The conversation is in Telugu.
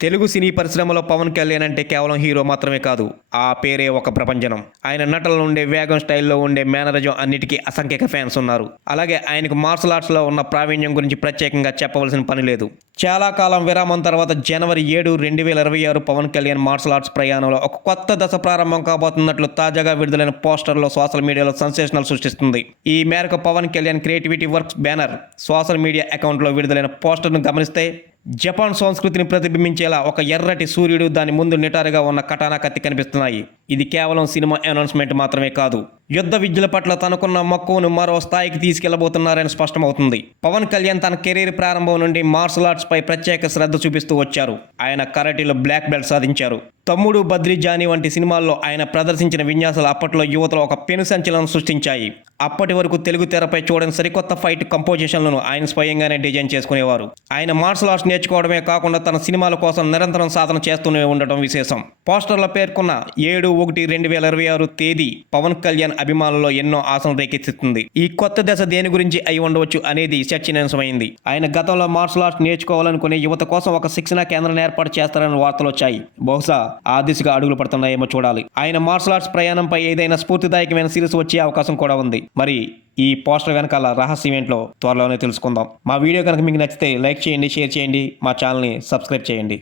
తెలుగు సినీ పరిశ్రమలో పవన్ కళ్యాణ్ అంటే కేవలం హీరో మాత్రమే కాదు ఆ పేరే ఒక ప్రపంచనం ఆయన నటనలో ఉండే వేగం స్టైల్లో ఉండే మేనరజం అన్నిటికీ అసంఖ్యక ఫ్యాన్స్ ఉన్నారు. అలాగే ఆయనకు మార్షల్ ఆర్ట్స్లో ఉన్న ప్రావీణ్యం గురించి ప్రత్యేకంగా చెప్పవలసిన పని లేదు. చాలా కాలం విరామం తర్వాత జనవరి ఏడు రెండు వేల ఇరవై ఆరు పవన్ కళ్యాణ్ మార్షల్ ఆర్ట్స్ ప్రయాణంలో ఒక కొత్త దశ ప్రారంభం కాబోతున్నట్లు తాజాగా విడుదలైన పోస్టర్లో సోషల్ మీడియాలో సెన్సేషనల్ సృష్టిస్తుంది. ఈ మేరకు Pawan Kalyan creativity works banner social media అకౌంట్లో విడుదలైన పోస్టర్ను గమనిస్తే జపాన్ సంస్కృతిని ప్రతిబింబించేలా ఒక ఎర్రటి సూర్యుడు దాని ముందు నిటారుగా ఉన్న కటానా కత్తి కనిపిస్తున్నాయి. ఇది కేవలం సినిమా అనౌన్స్మెంట్ మాత్రమే కాదు. యుద్ధ విద్యల పట్ల తనకున్న మక్కువను మరో స్థాయికి తీసుకెళ్ళబోతున్నారని స్పష్టమవుతుంది. పవన్ కళ్యాణ్ తన కెరీర్ ప్రారంభం నుండి మార్షల్ ఆర్ట్స్ పై ప్రత్యేక శ్రద్ధ చూపిస్తూ వచ్చారు. ఆయన కరాటీలో బ్లాక్ బెల్ట్ సాధించారు. తమ్ముడు బద్రి జానీ వంటి సినిమాల్లో ఆయన ప్రదర్శించిన విన్యాసాలు అప్పట్లో యువతలో ఒక పెను సంచలనం సృష్టించాయి. అప్పటి వరకు తెలుగు తెరపై చూడని సరికొత్త ఫైట్ కంపోజిషన్లను ఆయన స్వయంగానే డిజైన్ చేసుకునేవారు. ఆయన మార్షల్ ఆర్ట్స్ నేర్చుకోవడమే కాకుండా తన సినిమాల కోసం నిరంతరం సాధన చేస్తూనే ఉండటం విశేషం. పోస్టర్లో పేర్కొన్న ఏడు ఒకటి రెండు వేల ఇరవై ఆరు తేదీ పవన్ కళ్యాణ్ అభిమానుల్లో ఎన్నో ఆశలు రేకెత్తిస్తుంది. ఈ కొత్త దశ దేని గురించి అయి ఉండవచ్చు అనేది చర్చనీయాంశమైంది. ఆయన గతంలో మార్షల్ ఆర్ట్స్ నేర్చుకోవాలనుకునే యువత కోసం ఒక శిక్షణ కేంద్రాన్ని ఏర్పాటు చేస్తారని వార్తలు వచ్చాయి. బహుశా ఆ దిశగా అడుగులు పడుతున్నాయేమో చూడాలి. ఆయన మార్షల్ ఆర్ట్స్ ప్రయాణంపై ఏదైనా స్ఫూర్తిదాయకమైన సిరీస్ వచ్చే అవకాశం కూడా ఉంది. మరి ఈ పోస్టర్ వెనకాల రహస్యం ఏంటో త్వరలోనే తెలుసుకుందాం. మా వీడియో కనుక మీకు నచ్చితే లైక్ చేయండి షేర్ చేయండి మా ఛానల్ని సబ్స్క్రైబ్ చేయండి.